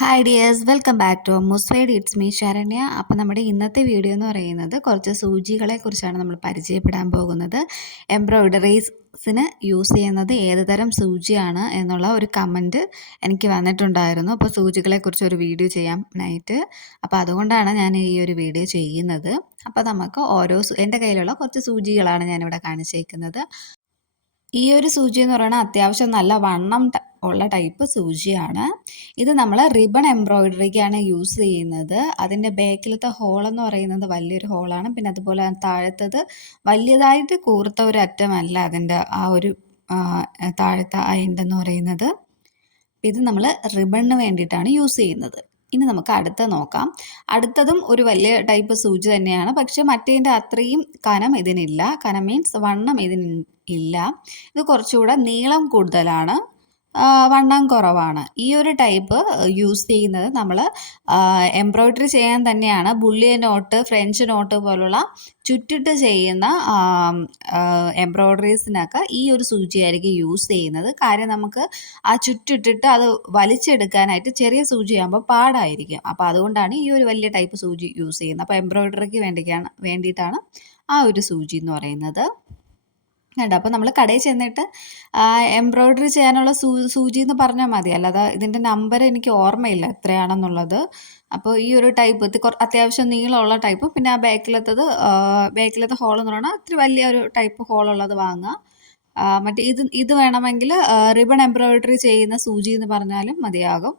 Hi dears, welcome back to Ammu's word. It's me Saranya. അപ്പോൾ നമ്മുടെ ഇന്നത്തെ വീഡിയോ എന്ന് പറയുന്നത് കുറച്ച് സൂചികളെ കുറിച്ചാണ് നമ്മൾ പരിചയപ്പെടാൻ പോകുന്നത്. എംബ്രോയ്ഡറീസിന് യൂസ് ചെയ്യുന്നത് ഏത് തരം സൂചിയാണ് എന്നുള്ള ഒരു കമൻറ്റ് എനിക്ക് വന്നിട്ടുണ്ടായിരുന്നു. അപ്പോൾ സൂചികളെക്കുറിച്ച് ഒരു വീഡിയോ ചെയ്യാനായിട്ട്, അപ്പോൾ അതുകൊണ്ടാണ് ഞാൻ ഈ ഒരു വീഡിയോ ചെയ്യുന്നത്. അപ്പോൾ നമുക്ക് എൻ്റെ കയ്യിലുള്ള കുറച്ച് സൂചികളാണ് ഞാനിവിടെ കാണിച്ചേക്കുന്നത്. ഈ ഒരു സൂചി എന്ന് പറയുന്നത് അത്യാവശ്യം നല്ല വണ്ണം ഉള്ള ടൈപ്പ് സൂചിയാണ്. ഇത് നമ്മൾ റിബൺ എംബ്രോയിഡറിക്കാണ് യൂസ് ചെയ്യുന്നത്. അതിൻ്റെ ബാക്കിലത്തെ ഹോളെന്ന് പറയുന്നത് വലിയൊരു ഹോളാണ്. പിന്നെ അതുപോലെ താഴത്തത് വലിയതായിട്ട് കൂർത്ത ഒരു അറ്റമല്ല അതിൻ്റെ ആ ഒരു താഴത്തെ എൻഡ് പറയുന്നത്. ഇത് നമ്മൾ റിബണിന് വേണ്ടിയിട്ടാണ് യൂസ് ചെയ്യുന്നത്. ഇനി നമുക്ക് അടുത്ത നോക്കാം. അടുത്തതും ഒരു വലിയ ടൈപ്പ് സൂചി തന്നെയാണ്. പക്ഷെ മറ്റേതിൻ്റെ അത്രയും കനം ഇതിനില്ല. കനം മീൻസ് വണ്ണം ഇതിന് ഇല്ല. ഇത് കുറച്ചുകൂടെ നീളം കൂടുതലാണ്, വണ്ണം കുറവാണ്. ഈ ഒരു ടൈപ്പ് യൂസ് ചെയ്യുന്നത് നമ്മൾ എംബ്രോയ്ഡറി ചെയ്യാൻ തന്നെയാണ്. ബുള്ളിയൻ നോട്ട്, ഫ്രഞ്ച് നോട്ട് പോലുള്ള ചുറ്റിട്ട് ചെയ്യുന്ന എംബ്രോയ്ഡറീസിനൊക്കെ ഈ ഒരു സൂചിയായിരിക്കും യൂസ് ചെയ്യുന്നത്. കാര്യം നമുക്ക് ആ ചുറ്റിട്ടിട്ട് അത് വലിച്ചെടുക്കാനായിട്ട് ചെറിയ സൂചിയാകുമ്പോൾ പാടായിരിക്കും. അപ്പോൾ അതുകൊണ്ടാണ് ഈ ഒരു വലിയ ടൈപ്പ് സൂചി യൂസ് ചെയ്യുന്നത്. അപ്പോൾ എംബ്രോയ്ഡറിക്ക് വേണ്ടിയിട്ടാണ് ആ ഒരു സൂചി എന്ന് പറയുന്നത്. കണ്ടോ? അപ്പോൾ നമ്മൾ കടയിൽ ചെന്നിട്ട് എംബ്രോയ്ഡറി ചെയ്യാനുള്ള സൂചി എന്ന് പറഞ്ഞാൽ മതി. അല്ലാതെ ഇതിൻ്റെ നമ്പർ എനിക്ക് ഓർമ്മയില്ല എത്രയാണെന്നുള്ളത്. അപ്പോൾ ഈ ഒരു ടൈപ്പ് അത്യാവശ്യം നീളമുള്ള ടൈപ്പ്, പിന്നെ ആ ബാക്കിലത്തെ ഹോൾ എന്ന് പറഞ്ഞാൽ ഇത്തിരി വലിയ ഒരു ടൈപ്പ് ഹോളുള്ളത് വാങ്ങുക. മറ്റേ ഇത് വേണമെങ്കിൽ റിബൺ എംബ്രോയ്ഡറി ചെയ്യുന്ന സൂചി എന്ന് പറഞ്ഞാലും മതിയാകും.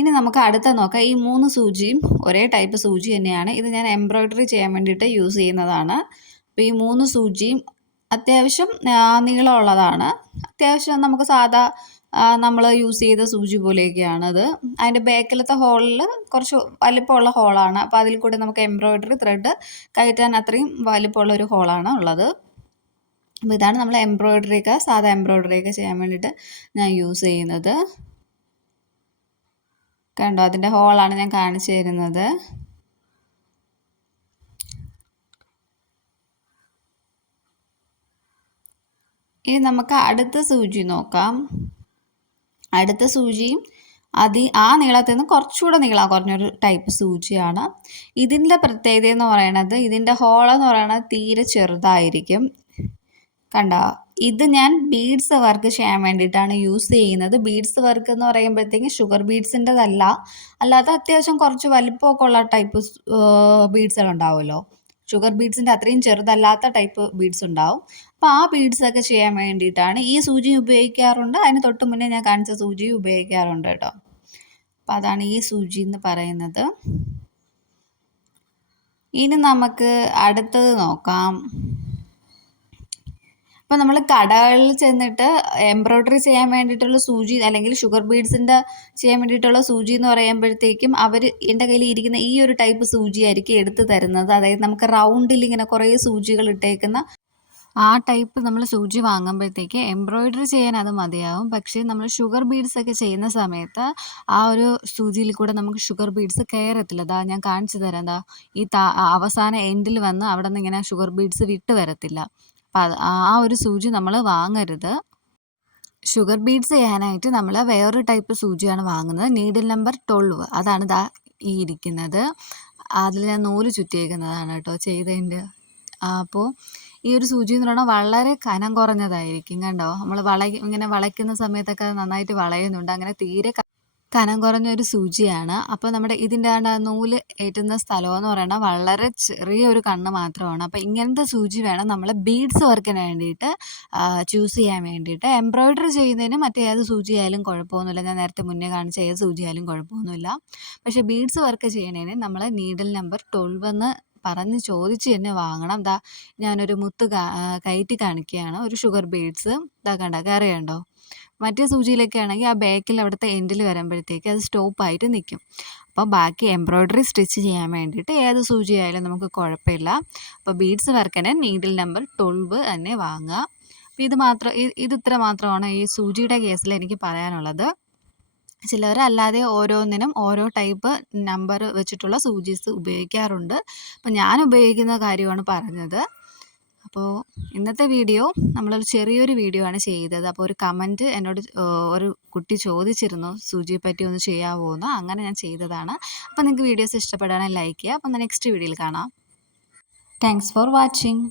ഇനി നമുക്ക് അടുത്ത നോക്കാം. ഈ 3 സൂചിയും ഒരേ ടൈപ്പ് സൂചി തന്നെയാണ്. ഇത് ഞാൻ എംബ്രോയ്ഡറി ചെയ്യാൻ വേണ്ടിയിട്ട് യൂസ് ചെയ്യുന്നതാണ്. അപ്പോൾ ഈ 3 സൂചിയും അത്യാവശ്യം നീളമുള്ളതാണ്. അത്യാവശ്യം നമുക്ക് സാധാ നമ്മൾ യൂസ് ചെയ്ത സൂചി പോലെയൊക്കെയാണത്. അതിൻ്റെ ബാക്കിലത്തെ ഹോളിൽ കുറച്ച് വലിപ്പമുള്ള ഹോളാണ്. അപ്പോൾ അതിൽ കൂടെ നമുക്ക് എംബ്രോയ്ഡറി ത്രെഡ് കയറ്റാൻ അത്രയും വലിപ്പമുള്ള ഒരു ഹോളാണ് ഉള്ളത്. അപ്പോൾ ഇതാണ് നമ്മൾ സാധാ എംബ്രോയ്ഡറിയൊക്കെ ചെയ്യാൻ വേണ്ടിയിട്ട് ഞാൻ യൂസ് ചെയ്യുന്നത്. കണ്ടോ? അതിൻ്റെ ഹോളാണ് ഞാൻ കാണിച്ചു തരുന്നത്. ഇനി നമുക്ക് അടുത്ത സൂചി നോക്കാം. അടുത്ത സൂചിയും ആ നീളത്തിൽ നിന്ന് കുറച്ചുകൂടെ നീളം കുറഞ്ഞൊരു ടൈപ്പ് സൂചിയാണ്. ഇതിൻ്റെ പ്രത്യേകത എന്ന് പറയുന്നത് ഇതിൻ്റെ ഹോളെന്ന് പറയുന്നത് തീരെ ചെറുതായിരിക്കും. കണ്ടോ? ഇത് ഞാൻ ബീഡ്സ് വർക്ക് ചെയ്യാൻ വേണ്ടിയിട്ടാണ് യൂസ് ചെയ്യുന്നത്. ബീഡ്സ് വർക്ക് എന്ന് പറയുമ്പോഴത്തേക്കും ഷുഗർ ബീഡ്സിൻ്റെതല്ല, അല്ലാതെ അത്യാവശ്യം കുറച്ച് വലിപ്പമൊക്കെ ഉള്ള ടൈപ്പ് ബീഡ്സുകളുണ്ടാവുമല്ലോ. ഷുഗർ ബീഡ്സിൻ്റെ അത്രയും ചെറുതല്ലാത്ത ടൈപ്പ് ബീഡ്സ് ഉണ്ടാവും. അപ്പോൾ ആ ബീഡ്സൊക്കെ ചെയ്യാൻ വേണ്ടിയിട്ടാണ് ഈ സൂചി ഉപയോഗിക്കാറുണ്ട്. അതിന് തൊട്ട് മുന്നേ ഞാൻ കാണിച്ച സൂചി ഉപയോഗിക്കാറുണ്ട് കേട്ടോ. അപ്പോൾ അതാണ് ഈ സൂചി എന്ന് പറയുന്നത്. ഇനി നമുക്ക് അടുത്തത് നോക്കാം. അപ്പോൾ നമ്മൾ കടകളിൽ ചെന്നിട്ട് എംബ്രോയ്ഡറി ചെയ്യാൻ വേണ്ടിയിട്ടുള്ള സൂചി അല്ലെങ്കിൽ ഷുഗർ ബീഡ്സിൻ്റെ ചെയ്യാൻ വേണ്ടിയിട്ടുള്ള സൂചി എന്ന് പറയുമ്പോഴത്തേക്കും അവർ എൻ്റെ കയ്യിൽ ഇരിക്കുന്ന ഈ ഒരു ടൈപ്പ് സൂചിയായിരിക്കും എടുത്ത് തരുന്നത്. അതായത് നമുക്ക് റൗണ്ടിൽ ഇങ്ങനെ കുറേ സൂചികൾ ഇട്ടേക്കുന്ന ആ ടൈപ്പ് നമ്മൾ സൂചി വാങ്ങുമ്പോഴത്തേക്ക് എംബ്രോയ്ഡറി ചെയ്യാൻ അത് മതിയാവും. പക്ഷേ നമ്മൾ ഷുഗർ ബീഡ്സ് ഒക്കെ ചെയ്യുന്ന സമയത്ത് ആ ഒരു സൂചിയിൽ കൂടെ നമുക്ക് ഷുഗർ ബീഡ്സ് കയറത്തില്ല. അതാ ഞാൻ കാണിച്ചു തരാം. എന്താ ഈ അവസാന എൻഡിൽ വന്ന് അവിടെ നിന്ന് ഇങ്ങനെ ഷുഗർ ബീഡ്സ് വിട്ട് വരത്തില്ല. അപ്പം ആ ഒരു സൂചി നമ്മൾ വാങ്ങരുത്. ഷുഗർ ബീഡ്സ് ചെയ്യാനായിട്ട് നമ്മൾ വേറൊരു ടൈപ്പ് സൂചിയാണ് വാങ്ങുന്നത്. നീഡിൽ നമ്പർ 12 അതാണ് ഈ ഇരിക്കുന്നത്. അതിൽ ഞാൻ നൂല് ചുറ്റിയേക്കുന്നതാണ് കേട്ടോ ചെയ്തതിൻ്റെ. അപ്പോൾ ഈ ഒരു സൂചി എന്ന് പറഞ്ഞാൽ വളരെ കനം കുറഞ്ഞതായിരിക്കും. കണ്ടോ? നമ്മൾ ഇങ്ങനെ വളയ്ക്കുന്ന സമയത്തൊക്കെ നന്നായിട്ട് വളയുന്നുണ്ട്. അങ്ങനെ തീരെ കനം കുറഞ്ഞൊരു സൂചിയാണ്. അപ്പോൾ നമ്മുടെ ഇതിൻ്റെ നൂല് ഏറ്റുന്ന സ്ഥലമെന്ന് പറയുന്നത് വളരെ ചെറിയൊരു കണ്ണ് മാത്രമാണ്. അപ്പോൾ ഇങ്ങനത്തെ സൂചി വേണം നമ്മൾ ബീഡ്സ് വർക്കിന് വേണ്ടിയിട്ട് ചൂസ് ചെയ്യാൻ വേണ്ടിയിട്ട്. എംബ്രോയ്ഡറി ചെയ്യുന്നതിന് മറ്റേത് സൂചി ആയാലും കുഴപ്പമൊന്നുമില്ല. ഞാൻ നേരത്തെ മുന്നേ കാണിച്ച ഏത് സൂചി ആയാലും കുഴപ്പമൊന്നുമില്ല. പക്ഷേ ബീഡ്സ് വർക്ക് ചെയ്യുന്നതിന് നമ്മൾ നീഡിൽ നമ്പർ 12 എന്ന് പറഞ്ഞ് ചോദിച്ച് തന്നെ വാങ്ങണം. ഞാനൊരു മുത്ത് കയറ്റി കാണിക്കുകയാണ്. ഒരു ഷുഗർ ബീഡ്സ് കണ്ടോ? കയറിയുണ്ടോ? മറ്റേ സൂചിയിലൊക്കെ ആണെങ്കിൽ ആ ബാക്കിൽ അവിടുത്തെ എൻഡിൽ വരുമ്പോഴത്തേക്ക് അത് സ്റ്റോപ്പായിട്ട് നിൽക്കും. അപ്പോൾ ബാക്കി എംബ്രോയ്ഡറി സ്റ്റിച്ച് ചെയ്യാൻ വേണ്ടിയിട്ട് ഏത് സൂചി ആയാലും നമുക്ക് കുഴപ്പമില്ല. അപ്പോൾ ബീഡ്സ് വർക്കിന് നീഡിൽ നമ്പർ 12 തന്നെ വാങ്ങുക. അപ്പോൾ ഇത് ഇത്ര മാത്രമാണ് ഈ സൂചിയുടെ കേസിൽ എനിക്ക് പറയാനുള്ളത്. ചിലർ അല്ലാതെ ഓരോന്നിനും ഓരോ ടൈപ്പ് നമ്പർ വെച്ചിട്ടുള്ള സൂചീസ് ഉപയോഗിക്കാറുണ്ട്. അപ്പോൾ ഞാൻ ഉപയോഗിക്കുന്ന കാര്യമാണ് പറഞ്ഞത്. അപ്പോൾ ഇന്നത്തെ വീഡിയോ നമ്മളൊരു ചെറിയൊരു വീഡിയോ ആണ് ചെയ്തത്. അപ്പോൾ ഒരു കമൻറ്റ് എന്നോട് ഒരു കുട്ടി ചോദിച്ചിരുന്നു സൂചിയെ പറ്റി ഒന്ന് ചെയ്യാവോ എന്ന്. അങ്ങനെ ഞാൻ ചെയ്തതാണ്. അപ്പോൾ നിങ്ങൾക്ക് വീഡിയോസ് ഇഷ്ടപ്പെടുകയാണെങ്കിൽ ലൈക്ക് ചെയ്യുക. അപ്പോൾ നെക്സ്റ്റ് വീഡിയോയിൽ കാണാം. Thanks for watching.